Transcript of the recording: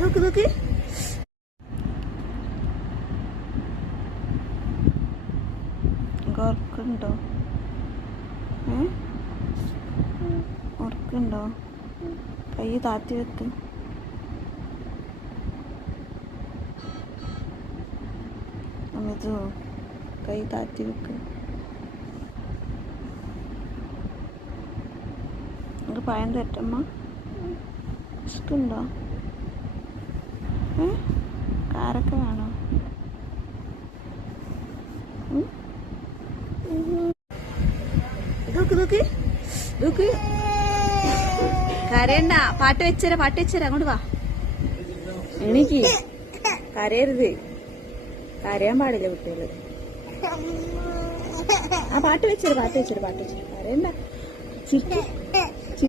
നോക്ക് നോക്ക്. ഉറക്കുണ്ടോ? ഉറക്കുണ്ടോ? കൈ താത്തി വെക്ക്. അമിതോ കൈ താത്തി വെക്ക്. ഒരു പഴം തട്ടമ്മ. വിശക്കുണ്ടോ? കാരക്ക വേണോ? നോക്ക് നോക്ക് നോക്ക്. കരയണ്ട. പാട്ട് വെച്ചരാ, പാട്ട് വെച്ചരാ. അങ്ങോട്ട് വാ. എനിക്ക് കരയരുത്. കരയാൻ പാടില്ല കുട്ടികള്. ആ പാട്ട് വെച്ചേര്, പാട്ട് വെച്ചേര്, പാട്ട് വെച്ചേര്. കരയണ്ട. ചിരിക്ക്.